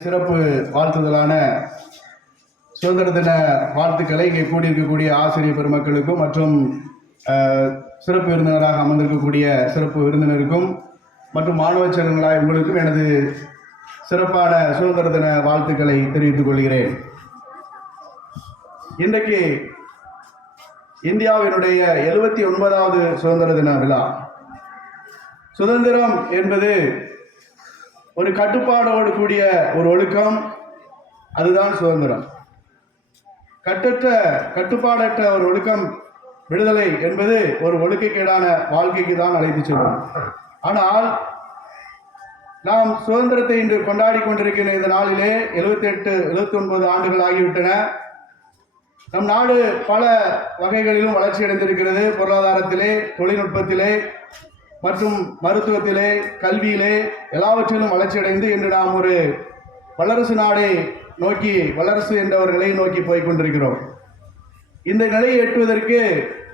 சிறப்பு வாழ்த்துதலான சுதந்திர தின வாழ்த்துக்களை இங்கே கூடியிருக்கக்கூடிய ஆசிரியர் பெருமக்களுக்கும் மற்றும் சிறப்பு விருந்தினராக அமர்ந்திருக்கக்கூடிய சிறப்பு விருந்தினருக்கும் மற்றும் மாணவ செல்வங்களாய் உங்களுக்கும் எனது சிறப்பான சுதந்திர தின வாழ்த்துக்களை தெரிவித்துக் கொள்கிறேன். இன்றைக்கு இந்தியாவினுடைய 79வது சுதந்திர தின விழா. சுதந்திரம் என்பது ஒரு கட்டுப்பாடோடு கூடிய ஒரு ஒழுக்கம், அதுதான் சுதந்திரம். கட்டுப்பாடற்ற ஒரு ஒழுக்கம், விடுதலை என்பது ஒரு ஒழுக்கக்கேடான வாழ்க்கைக்கு தான் அழைத்து செல்லும். ஆனால் நாம் சுதந்திரத்தை இன்று கொண்டாடி கொண்டிருக்கிற இந்த நாளிலே 79 ஆண்டுகள் ஆகிவிட்டன. நம் நாடு பல வகைகளிலும் வளர்ச்சி அடைந்திருக்கிறது. பொருளாதாரத்திலே, தொழில்நுட்பத்திலே மற்றும் மருத்துவத்திலே, கல்வியிலே எல்லாவற்றிலும் வளர்ச்சியடைந்து இன்று நாம் ஒரு வல்லரசு நாடை நோக்கி, வல்லரசு என்ற ஒரு நிலையை நோக்கி போய் கொண்டிருக்கிறோம். இந்த நிலையை எட்டுவதற்கு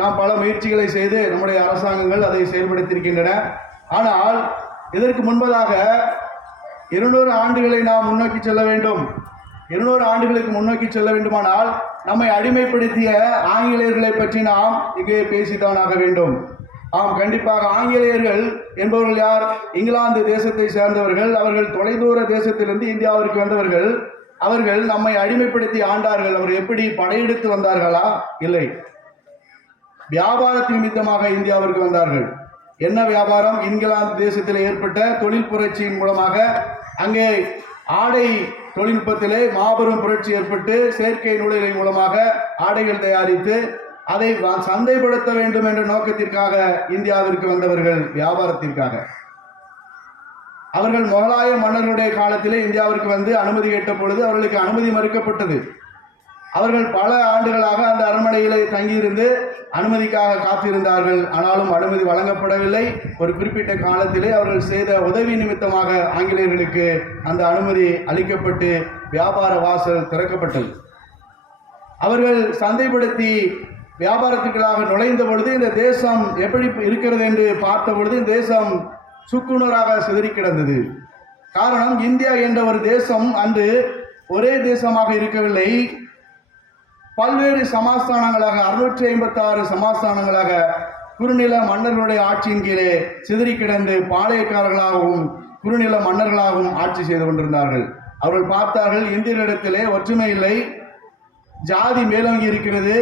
நாம் பல முயற்சிகளை செய்து நம்முடைய அரசாங்கங்கள் அதை செயல்படுத்தியிருக்கின்றன. ஆனால் இதற்கு முன்பதாக 200 ஆண்டுகளை நாம் முன்னோக்கி செல்ல வேண்டும். 200 ஆண்டுகளுக்கு முன்னோக்கி செல்ல வேண்டுமானால் நம்மை அடிமைப்படுத்திய ஆங்கிலேயர்களை பற்றி நாம் இங்கே பேசித்தான் ஆக வேண்டும். ஆம், கண்டிப்பாக. ஆங்கிலேயர்கள் என்பவர்கள் யார்? இங்கிலாந்து தேசத்தை சேர்ந்தவர்கள். அவர்கள் தொலைதூர தேசத்திலிருந்து இந்தியாவிற்கு வந்தவர்கள். அவர்கள் நம்மை அடிமைப்படுத்தி ஆண்டார்கள். அவர் எப்படி படையெடுத்து வந்தார்களா? இல்லை, வியாபாரத்தின் நிமித்தமாக இந்தியாவிற்கு வந்தார்கள். என்ன வியாபாரம்? இங்கிலாந்து தேசத்தில் ஏற்பட்ட தொழில் புரட்சியின் மூலமாக அங்கே ஆடை தொழில்நுட்பத்திலே மாபெரும் புரட்சி ஏற்பட்டு செயற்கை நூல்களின் மூலமாக ஆடைகள் தயாரித்து அதை சந்தைப்படுத்த வேண்டும் என்ற நோக்கத்திற்காக இந்தியாவிற்கு வந்தவர்கள், வியாபாரத்திற்காக. அவர்கள் முகலாய மன்னர்களுடைய காலத்திலே இந்தியாவிற்கு வந்து அனுமதி கேட்ட பொழுது அவர்களுக்கு அனுமதி மறுக்கப்பட்டது. அவர்கள் பல ஆண்டுகளாக அந்த அரண்மனையிலே தங்கியிருந்து அனுமதிக்காக காத்திருந்தார்கள். ஆனாலும் அனுமதி வழங்கப்படவில்லை. ஒரு குறிப்பிட்ட காலத்திலே அவர்கள் செய்த உதவி நிமித்தமாக ஆங்கிலேயர்களுக்கு அந்த அனுமதி அளிக்கப்பட்டு வியாபார வாசல் திறக்கப்பட்டது. அவர்கள் சந்தைப்படுத்தி வியாபாரத்துக்களாக நுழைந்த பொழுது இந்த தேசம் எப்படி இருக்கிறது என்று பார்த்த பொழுது இந்த தேசம் சுக்குநூறாக சிதறி கிடந்தது. காரணம், இந்தியா என்ற ஒரு தேசம் அன்று ஒரே தேசமாக இருக்கவில்லை. பல்வேறு சமாஸ்தானங்களாக, 656 சமாஸ்தானங்களாக குறுநில மன்னர்களுடைய ஆட்சியின் கீழே சிதறி கிடந்து பாளையக்காரர்களாகவும் குறுநில மன்னர்களாகவும் ஆட்சி செய்து கொண்டிருந்தார்கள். அவர்கள் பார்த்தார்கள், இந்தியர்களிடத்திலே ஒற்றுமை இல்லை, ஜாதி மேலோங்கி இருக்கிறது.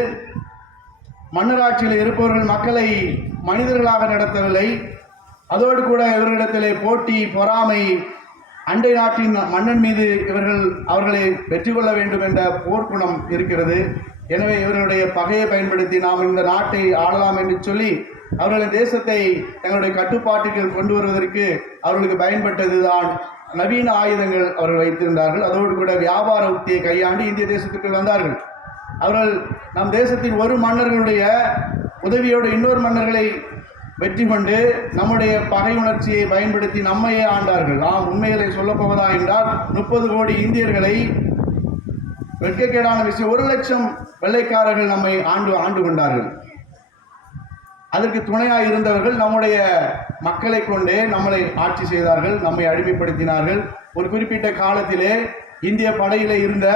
மன்னராட்சியில் இருப்பவர்கள் மக்களை மனிதர்களாக நடத்தவில்லை. அதோடு கூட இவர்களிடத்திலே போட்டி, பொறாமை, அண்டை நாட்டின் மன்னன் மீது அவர்களை வெற்றி கொள்ள வேண்டும் என்ற போர்க்குணம் இருக்கிறது. எனவே இவர்களுடைய பகையை பயன்படுத்தி நாம் இந்த நாட்டை ஆளலாம் என்று சொல்லி அவர்களின் தேசத்தை தங்களுடைய கட்டுப்பாட்டுக்கு கொண்டு வருவதற்கு அவர்களுக்கு பயன்பட்டதுதான் நவீன ஆயுதங்கள் அவர்கள் வைத்திருந்தார்கள். அதோடு கூட வியாபார உத்தியை கையாண்டு இந்திய தேசத்திற்கு வந்தார்கள். அவர்கள் நம் தேசத்தின் ஒரு மன்னர்களுடைய உதவியோடு இன்னொரு மன்னர்களை வெற்றி கொண்டு நம்முடைய பகை உணர்ச்சியை பயன்படுத்தி நம்மையே ஆண்டார்கள். நாம் உண்மைகளை சொல்லப்போவதா என்றால் 30 கோடி இந்தியர்களை, வெட்கக்கேடான விஷயம், 1 லட்சம் வெள்ளைக்காரர்கள் நம்மை ஆண்டு கொண்டார்கள். அதற்கு துணையாக இருந்தவர்கள் நம்முடைய மக்களை கொண்டே நம்மளை ஆட்சி செய்தார்கள், நம்மை அடிமைப்படுத்தினார்கள். ஒரு குறிப்பிட்ட காலத்திலே இந்திய படையிலே இருந்த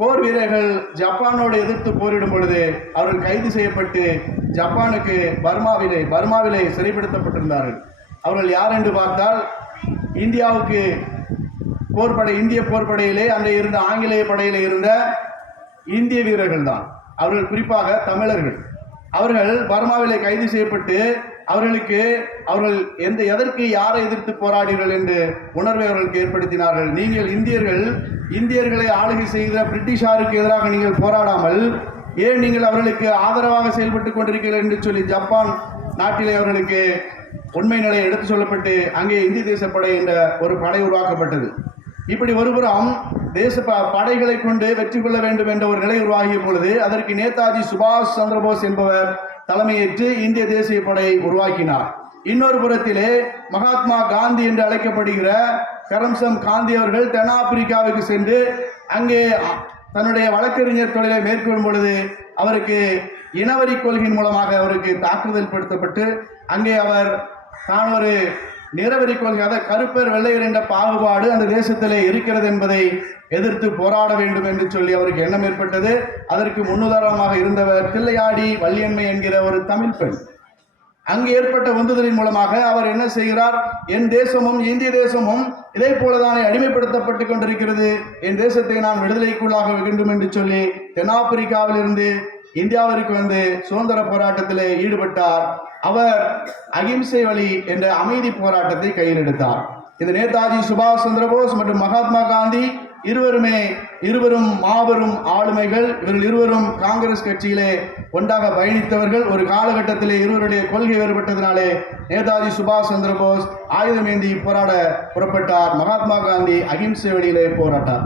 போர் வீரர்கள் ஜப்பானோடு எதிர்த்து போரிடும் பொழுது அவர்கள் கைது செய்யப்பட்டு ஜப்பானுக்கு பர்மாவிலே சிறைப்படுத்தப்பட்டிருந்தார்கள். அவர்கள் யார் என்று பார்த்தால் இந்தியாவுக்கு இந்திய போர்படையிலே அங்கே இருந்த ஆங்கிலேய படையிலே இருந்த இந்திய வீரர்கள் தான். அவர்கள் குறிப்பாக தமிழர்கள். அவர்கள் பர்மாவிலே கைது செய்யப்பட்டு அவர்கள் எதற்கு யாரை எதிர்த்து போராடிகள் என்று உணர்வை அவர்களுக்கு ஏற்படுத்தினார்கள். நீங்கள் இந்தியர்களை ஆளுகை செய்த பிரிட்டிஷாருக்கு எதிராக நீங்கள் போராடாமல் ஏன் நீங்கள் அவர்களுக்கு ஆதரவாக செயல்பட்டு கொண்டிருக்கிறீர்கள் என்று சொல்லி ஜப்பான் நாட்டிலே அவர்களுக்கு உண்மை நிலையை எடுத்து சொல்லப்பட்டு அங்கே இந்திய தேசப்படை என்ற ஒரு படை உருவாக்கப்பட்டது. இப்படி ஒருபுறம் தேச படைகளை கொண்டு வெற்றி கொள்ள வேண்டும் என்ற ஒரு நிலை உருவாகிய பொழுது அதற்கு நேதாஜி சுபாஷ் சந்திரபோஸ் என்பவர் தலைமையேற்று இந்திய தேசிய படை உருவாக்கினார். இன்னொரு புறத்திலே மகாத்மா காந்தி என்று அழைக்கப்படுகிற கரம்சந்த் காந்தி அவர்கள் தென்னாப்பிரிக்காவுக்கு சென்று அங்கே தன்னுடைய வழக்கறிஞர் தொழிலை மேற்கொள்ளும் பொழுது அவருக்கு இனவரி கொள்கையின் மூலமாக அவருக்கு தாக்குதல் படுத்தப்பட்டு அங்கே அவர் தான் ஒரு நிறவெறி கொள்கை, அதாவது கருப்பர் வெள்ளையர் என்ற பாகுபாடு அந்த தேசத்திலே இருக்கிறது என்பதை எதிர்த்து போராட வேண்டும் என்று சொல்லி அவருக்கு எண்ணம் ஏற்பட்டது. அதற்கு முன்னுதாரணமாக இருந்தவர் தில்லையாடி வள்ளியம்மை என்கிற ஒரு தமிழ் பெண். அங்கு ஏற்பட்ட உந்துதலின் மூலமாக அவர் என்ன செய்கிறார், என் தேசமும் இந்திய தேசமும் இதே போலதானே அடிமைப்படுத்தப்பட்டு கொண்டிருக்கிறது, என் தேசத்தை நான் விடுதலைக்குள்ளாக வேண்டும் என்று சொல்லி தென்னாப்பிரிக்காவில் இருந்து இந்தியாவிற்கு வந்து சுதந்திர போராட்டத்தில் ஈடுபட்டார். அவர் அகிம்சை வழி என்ற அமைதி போராட்டத்தை கையில் எடுத்தார். இந்த நேதாஜி சுபாஷ் சந்திரபோஸ் மற்றும் மகாத்மா காந்தி இருவரும் மாபெரும் ஆளுமைகள். இவர்கள் இருவரும் காங்கிரஸ் கட்சியிலே ஒன்றாக பயணித்தவர்கள். ஒரு காலகட்டத்திலே இருவருடைய கொள்கை வேறுபட்டதினாலே நேதாஜி சுபாஷ் சந்திரபோஸ் ஆயுதமேந்தி போராட புறப்பட்டார். மகாத்மா காந்தி அகிம்சை வழியிலே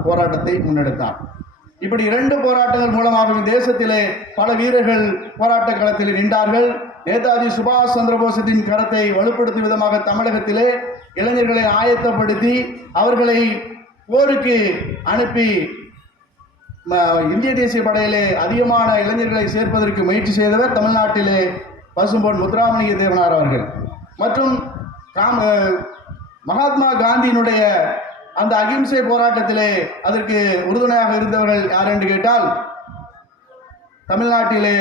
போராட்டத்தை முன்னெடுத்தார். இப்படி இரண்டு போராட்டங்கள் மூலமாக தேசத்திலே பல வீரர்கள் போராட்ட களத்தில் நின்றார்கள். நேதாஜி சுபாஷ் சந்திரபோஸின் கரத்தை வலுப்படுத்தும் விதமாக தமிழகத்திலே இளைஞர்களை ஆயத்தப்படுத்தி அவர்களை போருக்கு அனுப்பி இந்திய தேசிய படையிலே அதிகமான இளைஞர்களை சேர்ப்பதற்கு முயற்சி செய்தவர் தமிழ்நாட்டிலே பசும்பொன் முத்துராமலிங்க தேவனார் அவர்கள். மற்றும் மகாத்மா காந்தியினுடைய அந்த அகிம்சை போராட்டத்திலே அதற்கு உறுதுணையாக இருந்தவர்கள் யார் என்று கேட்டால், தமிழ்நாட்டிலே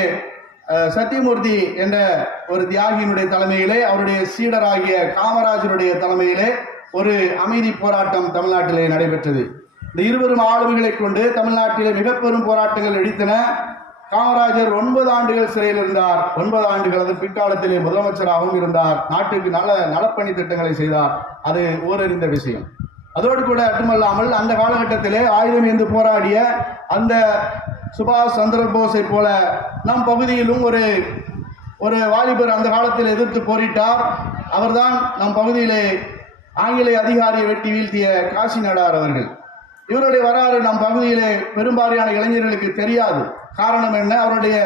சத்தியமூர்த்தி என்ற ஒரு தியாகியினுடைய தலைமையிலே, அவருடைய சீடராகிய காமராஜருடைய தலைமையிலே ஒரு அமைதி போராட்டம் தமிழ்நாட்டிலே நடைபெற்றது. இந்த இருவரும் ஆளுமைகளை கொண்டு தமிழ்நாட்டிலே மிக பெரும் போராட்டங்கள் வெடித்தன. காமராஜர் 9 ஆண்டுகள் சிறையில் இருந்தார். 9 ஆண்டுகள் அதன் பிற்காலத்திலே முதலமைச்சராகவும் இருந்தார். நாட்டுக்கு நலப்பணி திட்டங்களை செய்தார். அது ஓரறிந்த விஷயம். அதோடு கூட மட்டுமல்லாமல் அந்த காலகட்டத்திலே ஆயுதம் ஏந்து போராடிய அந்த சுபாஷ் சந்திரபோஸை போல நம் பகுதியிலும் ஒரு வாலிபர் அந்த காலத்தில் எதிர்த்து போரிட்டார். அவர்தான் நம் பகுதியிலே ஆங்கிலேய அதிகாரியை வெட்டி வீழ்த்திய காசி நடார் அவர்கள். இவருடைய வரலாறு நம் பகுதியிலே பெரும்பாலான இளைஞர்களுக்கு தெரியாது. காரணம் என்ன? அவருடைய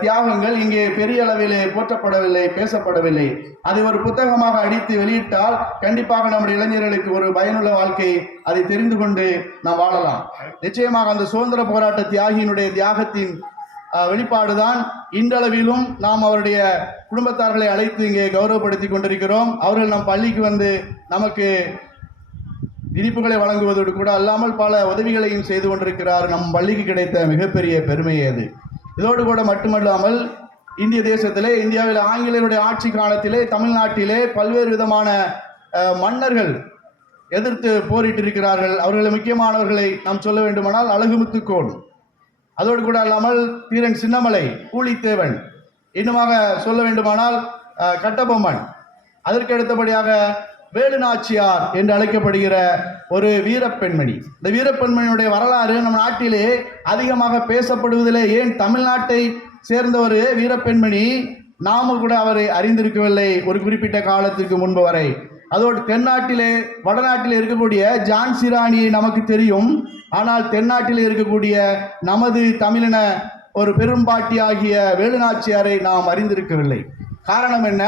தியாகங்கள் இங்கே பெரிய அளவிலே போற்றப்படவில்லை, பேசப்படவில்லை. அதை ஒரு புத்தகமாக அடித்து வெளியிட்டால் கண்டிப்பாக நம்முடைய இளைஞர்களுக்கு ஒரு பயனுள்ள வாழ்க்கை, அதை தெரிந்து கொண்டு நாம் வாழலாம். நிச்சயமாக அந்த சுதந்திர போராட்ட தியாகியினுடைய தியாகத்தின் வெளிப்பாடுதான் இன்றளவிலும் நாம் அவருடைய குடும்பத்தார்களை அழைத்து இங்கே கௌரவப்படுத்தி கொண்டிருக்கிறோம். அவர்கள் நம் பள்ளிக்கு வந்து நமக்கு இனிப்புகளை வழங்குவதோடு கூட அல்லாமல் பல உதவிகளையும் செய்து கொண்டிருக்கிறார். நம் பள்ளிக்கு கிடைத்த மிகப்பெரிய பெருமையே அது. இதோடு கூட மட்டுமல்லாமல் இந்திய தேசத்திலே, இந்தியாவில் ஆங்கிலேயருடைய ஆட்சி காலத்திலே தமிழ்நாட்டிலே பல்வேறு விதமான மன்னர்கள் எதிர்த்து போரிட்டிருக்கிறார்கள். அவர்கள் முக்கியமானவர்களை நாம் சொல்ல வேண்டுமானால் அழகுமுத்துக்கோன், அதோடு கூட அல்லாமல் தீரன் சின்னமலை, பூலித்தேவன், இன்னுமாக சொல்ல வேண்டுமானால் கட்டபொம்மன், அதற்கு அடுத்தபடியாக வேலுநாச்சியார் என்று அழைக்கப்படுகிற ஒரு வீரப்பெண்மணி. இந்த வீரப்பெண்மணியுடைய வரலாறு நம் நாட்டிலே அதிகமாக பேசப்படுவதிலே ஏன் தமிழ்நாட்டை சேர்ந்த ஒரு வீரப்பெண்மணி நாம கூட அவரை அறிந்திருக்கவில்லை ஒரு குறிப்பிட்ட காலத்திற்கு முன்பு வரை. அதோடு தென்னாட்டிலே வடநாட்டிலே இருக்கக்கூடிய ஜான்சி ராணியை நமக்கு தெரியும். ஆனால் தென்னாட்டிலே இருக்கக்கூடிய நமது தமிழின ஒரு பெரும்பாட்டியாகிய வேலுநாச்சியாரை நாம் அறிந்திருக்கவில்லை. காரணம் என்ன?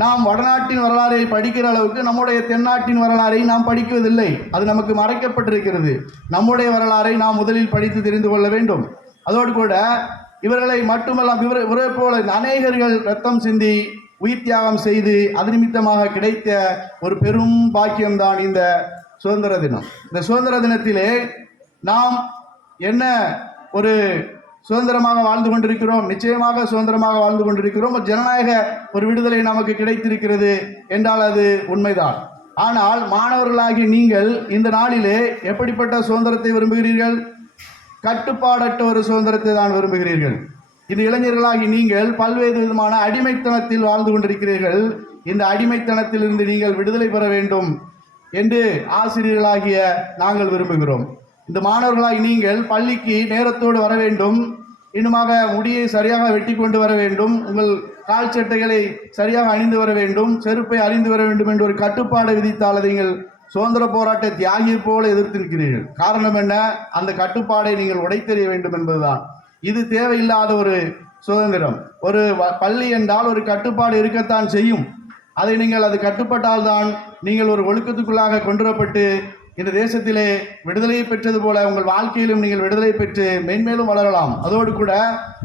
நாம் வடநாட்டின் வரலாறை படிக்கிற அளவுக்கு நம்முடைய தென்னாட்டின் வரலாறை நாம் படிக்குவதில்லை. அது நமக்கு மறைக்கப்பட்டிருக்கிறது. நம்முடைய வரலாறை நாம் முதலில் படித்து தெரிந்து கொள்ள வேண்டும். அதோடு கூட இவர்களை மட்டுமல்லாம் இவரை போல அநேகர்கள் ரத்தம் சிந்தி உயிர் தியாகம் செய்து அது நிமித்தமாக கிடைத்த ஒரு பெரும் பாக்கியம்தான் இந்த சுதந்திர தினம். இந்த சுதந்திர தினத்திலே நாம் என்ன ஒரு சுதந்திரமாக வாழ்ந்து கொண்டிருக்கிறோம். நிச்சயமாக சுதந்திரமாக வாழ்ந்து கொண்டிருக்கிறோம். ஜனநாயக ஒரு விடுதலை நமக்கு கிடைத்திருக்கிறது என்றால் அது உண்மைதான். ஆனால் மாணவர்களாகி நீங்கள் இந்த நாளிலே எப்படிப்பட்ட சுதந்திரத்தை விரும்புகிறீர்கள்? கட்டுப்பாடற்ற ஒரு சுதந்திரத்தை தான் விரும்புகிறீர்கள். இந்த இளைஞர்களாகி நீங்கள் பல்வேறு விதமான அடிமைத்தனத்தில் வாழ்ந்து கொண்டிருக்கிறீர்கள். இந்த அடிமைத்தனத்திலிருந்து நீங்கள் விடுதலை பெற வேண்டும் என்று ஆசிரியர்களாகிய நாங்கள் விரும்புகிறோம். இந்த மாணவர்களாகி நீங்கள் பள்ளிக்கு நேரத்தோடு வர வேண்டும். இன்னுமாக முடியை சரியாக வெட்டி கொண்டு வர வேண்டும். உங்கள் கால் சட்டைகளை சரியாக அணிந்து வர வேண்டும். செருப்பை அணிந்து வர வேண்டும் என்று ஒரு கட்டுப்பாடு விதித்தால் அதை நீங்கள் சுதந்திர போராட்ட தியாகியை போல எதிர்த்திருக்கிறீர்கள். காரணம் என்ன? அந்த கட்டுப்பாடை நீங்கள் உடைத்தெறிய வேண்டும் என்பதுதான். இது தேவையில்லாத ஒரு சுதந்திரம். ஒரு பள்ளி என்றால் ஒரு கட்டுப்பாடு இருக்கத்தான் செய்யும். அதை நீங்கள் அது கட்டுப்பட்டால்தான் நீங்கள் ஒரு ஒழுக்கத்துக்குள்ளாக கொண்டுவரப்பட்டு இந்த தேசத்திலே விடுதலையை பெற்றது போல உங்கள் வாழ்க்கையிலும் நீங்கள் விடுதலை பெற்று மென்மேலும் வளரலாம். அதோடு கூட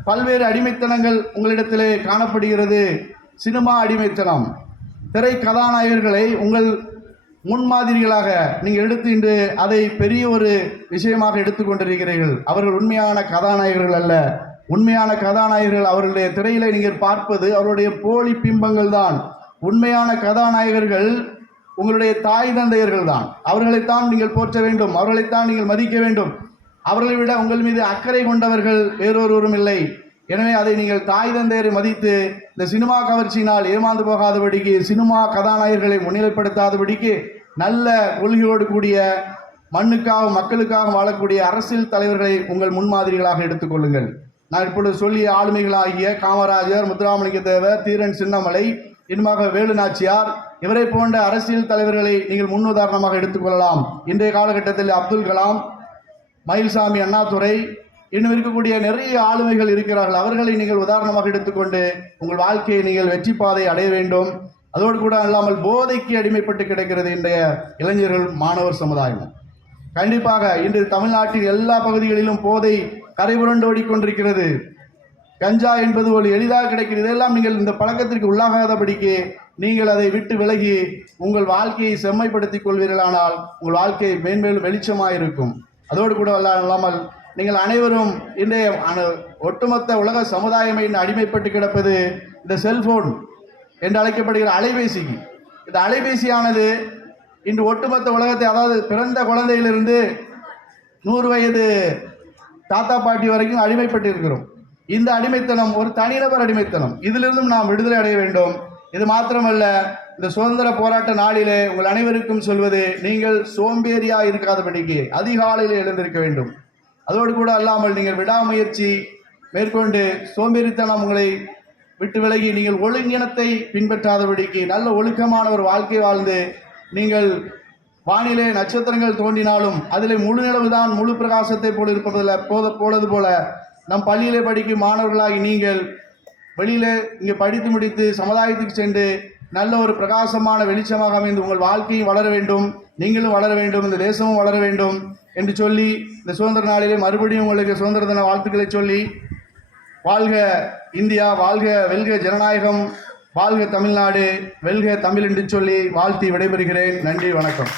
பல்வேறு அடிமைத்தனங்கள் உங்களிடத்திலே காணப்படுகிறது. சினிமா அடிமைத்தனம், திரை கதாநாயகர்களை உங்கள் முன்மாதிரிகளாக நீங்கள் எடுத்து இன்று அதை பெரிய ஒரு விஷயமாக எடுத்துக்கொண்டிருக்கிறீர்கள். அவர்கள் உண்மையான கதாநாயகர்கள் அல்ல. உண்மையான கதாநாயகர்கள் அவர்களுடைய திரையில நீங்கள் பார்ப்பது அவருடைய போலி பிம்பங்கள் தான். உண்மையான கதாநாயகர்கள் உங்களுடைய தாய் தந்தையர்கள் தான். அவர்களைத்தான் நீங்கள் போற்ற வேண்டும், அவர்களைத்தான் நீங்கள் மதிக்க வேண்டும். அவர்களை விட உங்கள் மீது அக்கறை கொண்டவர்கள் வேறொருவரும் இல்லை. எனவே அதை நீங்கள் தாய் தந்தையரை மதித்து இந்த சினிமா கவர்ச்சியினால் ஏமாந்து போகாதபடிக்கு, சினிமா கதாநாயகர்களை முன்னிலைப்படுத்தாதபடிக்கு நல்ல கொள்கையோடு கூடிய மண்ணுக்காக மக்களுக்காக வாழக்கூடிய அரசியல் தலைவர்களை உங்கள் முன்மாதிரிகளாக எடுத்துக்கொள்ளுங்கள். நான் இப்பொழுது சொல்லிய ஆளுமைகளாகிய காமராஜர், முத்துராமலிங்க தேவர், தீரன் சின்னமலை, இன்னுமாக வேலு நாச்சியார் இவரை போன்ற அரசியல் தலைவர்களை நீங்கள் முன்னுதாரணமாக எடுத்துக்கொள்ளலாம். இன்றைய காலகட்டத்தில் அப்துல் கலாம், மயில்சாமி அண்ணாதுரை, இன்னும் இருக்கக்கூடிய நிறைய ஆளுமைகள் இருக்கிறார்கள். அவர்களை நீங்கள் உதாரணமாக எடுத்துக்கொண்டு உங்கள் வாழ்க்கையை நீங்கள் வெற்றி பாதை அடைய வேண்டும். அதோடு கூட அல்லாமல் போதைக்கு அடிமைப்பட்டு கிடக்கிறது இன்றைய இளைஞர்கள், மாணவர் சமுதாயம். கண்டிப்பாக இன்று தமிழ்நாட்டின் எல்லா பகுதிகளிலும் போதை கரைபுரண்டு ஓடிக்கொண்டிருக்கிறது. கஞ்சா என்பது ஒரு எளிதாக கிடைக்கிறது. இதெல்லாம் நீங்கள் இந்த பழக்கத்திற்கு உள்ளாகாதபடிக்கு நீங்கள் அதை விட்டு விலகி உங்கள் வாழ்க்கையை செம்மைப்படுத்திக் கொள்வீர்களானால் உங்கள் வாழ்க்கை மேன்மேலும் வெளிச்சமாக இருக்கும். அதோடு கூட அல்லாமல் நீங்கள் அனைவரும் இன்றைய ஒட்டுமொத்த உலக சமுதாயமே அடிமைப்பட்டு கிடப்பது இந்த செல்போன் என்று அழைக்கப்படுகிற அலைபேசிக்கு. இந்த அலைபேசியானது இன்று ஒட்டுமொத்த உலகத்தை, அதாவது பிறந்த குழந்தையிலிருந்து 100 வயது தாத்தா பாட்டி வரைக்கும் அடிமைப்பட்டு இருக்கிறோம். இந்த அடிமைத்தனம் ஒரு தனிநபர் அடிமைத்தனம். இதிலிருந்தும் நாம் விடுதலை அடைய வேண்டும். இது மாத்திரமல்ல, இந்த சுதந்திர போராட்ட நாளிலே உங்கள் அனைவருக்கும் சொல்வது, நீங்கள் சோம்பேறியாக இருக்காதபடிக்கு அதிகாலையில் எழுந்திருக்க வேண்டும். அதோடு கூட அல்லாமல் நீங்கள் விடாமுயற்சி மேற்கொண்டு சோம்பேறித்தனம் உங்களை விட்டு விலகி நீங்கள் ஒழுங்கினத்தை பின்பற்றாதபடிக்கு நல்ல ஒழுக்கமான ஒரு வாழ்க்கை வாழ்ந்து, நீங்கள் வானிலே நட்சத்திரங்கள் தோன்றினாலும் அதிலே முழு நிலவு தான் முழு பிரகாசத்தை போல போலது போல நம் பள்ளியிலே படிக்கும் மாணவர்களாகி நீங்கள் வெளியிலே இங்கே படித்து முடித்து சமுதாயத்துக்கு சென்று நல்ல ஒரு பிரகாசமான வெளிச்சமாக அமைந்து உங்கள் வாழ்க்கையும் வளர வேண்டும், நீங்களும் வளர வேண்டும், இந்த தேசமும் வளர வேண்டும் என்று சொல்லி இந்த சுதந்திர நாளிலே மறுபடியும் உங்களுக்கு சுதந்திர தின வாழ்த்துக்களை சொல்லி, வாழ்க இந்தியா, வாழ்க வெல்க ஜனநாயகம், வாழ்க தமிழ்நாடு, வெல்க தமிழ் என்று சொல்லி வாழ்த்தி விடைபெறுகிறேன். நன்றி, வணக்கம்.